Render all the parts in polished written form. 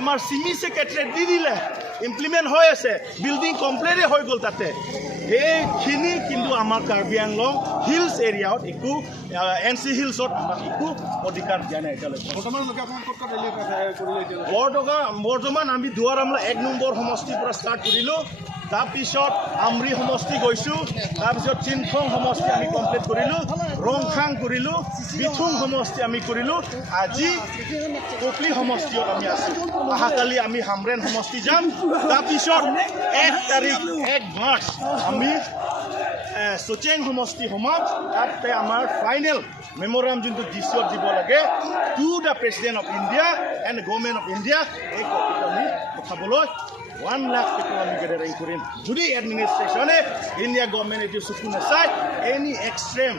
আমাৰ সিমি সেক্ৰেটাৰী দি দিলে ইমপ্লিমেন্ট হৈ আছে বিল্ডিং কমপ্লিটে হৈ গ'ল তাতে এইখিনি কিন্তু আমাৰ কাৰ্বি আংলং হিলছ এৰিয়াত একো এনসি হিলছত একো অধিকাৰ দিয়া নাই বৰ্তমান আমি দুৱাৰ আমলা 1 নম্বৰ সমষ্টিৰ পৰা ষ্টাৰ্ট কৰিলোঁ তাৰপিছত আমৰি সমষ্টি গৈছোঁ তাৰপিছত চিনখং সমষ্টি আমি কমপ্লিট কৰিলোঁ ৰংখাং কৰিলোঁ বিথুং সমষ্টি আমি কৰিলোঁ আজি কোকলি সমষ্টিত আমি আছোঁ অহাকালি আমি হামৰেন সমষ্টি যাম তাৰপিছত 1 তাৰিখ 1 মাৰ্চ আমি সোচেং সমষ্টি সমাজ তাতে আমাৰ ফাইনেল মেমোৰাম যোনটো ডিচিঅত দিব লাগে to the president of India and government of India এই কপিটো আমি পঠাবলৈ 1 লাখ people আমি গেদাৰিং কৰিম যদি এডমিনিষ্ট্ৰেশ্যনে ইণ্ডিয়া গভৰ্ণমেণ্ট এইটো চকু নাচায় any extreme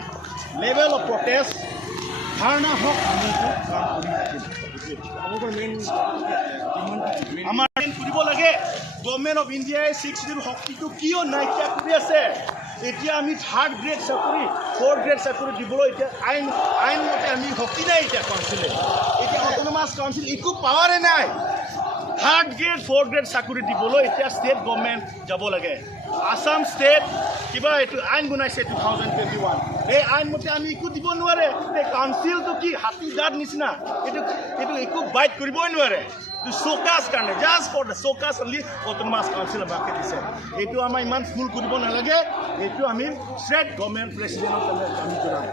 level of protest ধাৰণা হওক আমি কাম কৰি থাকিম আমাৰ কৰিব লাগে গভৰ্ণমেণ্ট অফ ইণ্ডিয়াই 6 শক্তিটো কিয় নাইকিয়া কৰি আছে এতিয়া আমি 3rd গ্ৰেড চাকৰি 4th গ্ৰেড চাকৰি দিবলৈ এতিয়া আইনমতে আমি শক্তি নাই এতিয়া কাউন্সিলে এতিয়া অটোনমাস কাউন্সিল একো পাৱাৰে নাই 3rd গ্ৰেড 4th গ্ৰেড চাকৰি দিবলৈ এতিয়া ষ্টেট গভৰ্ণমেণ্ট যাব লাগে আসাম ষ্টেট কিবা এইটো আইন বনাইছে 2021 এই আইনমতে আমি একো দিব নোৱাৰে এই কাউন্সিলটো কি হাতী দাঁত নিচিনা এইটো একো বাইট কৰিবই নোৱাৰে শোকাস কাৰণে just for the showcase only autonomous council বাকি দিছে এইটো আমাৰ ইমান ফুল কৰিব নালাগে এইটো আমি ষ্টেট গভৰ্ণমেণ্ট প্ৰেচিডেণ্টৰ কাৰণে আমি জনাম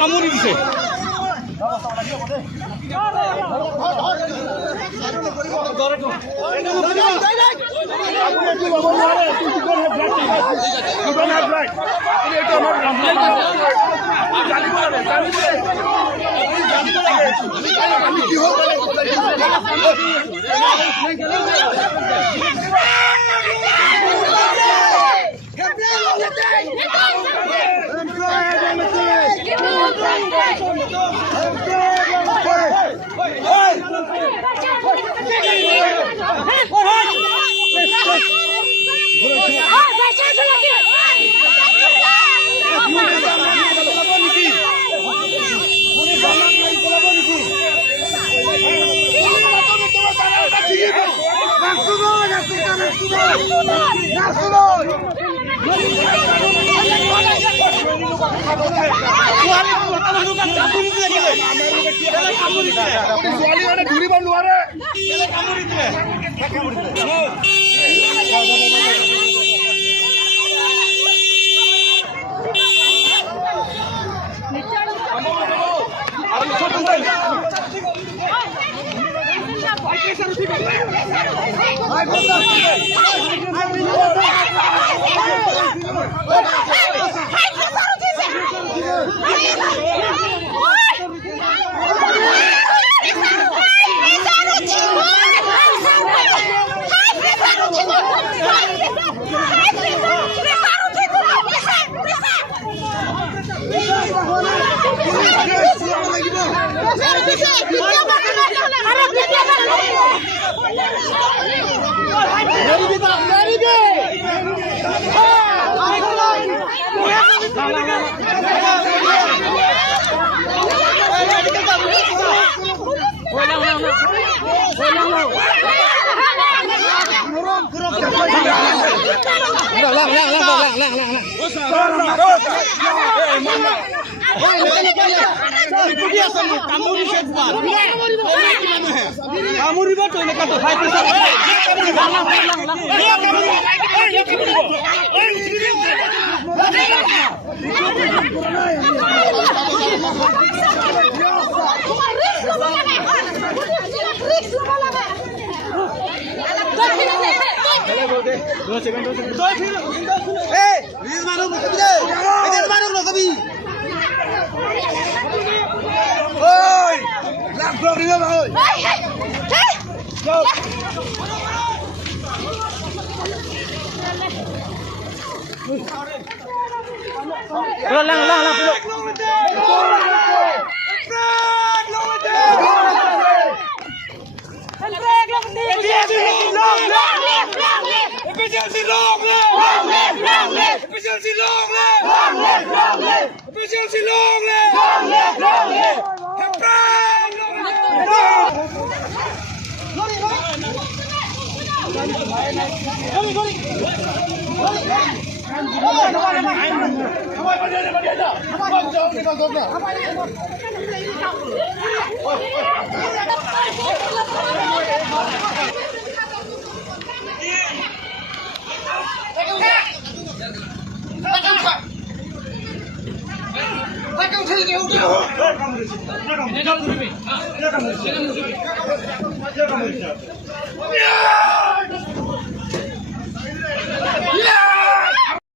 কামুৰি দিছে Hi, Yeah!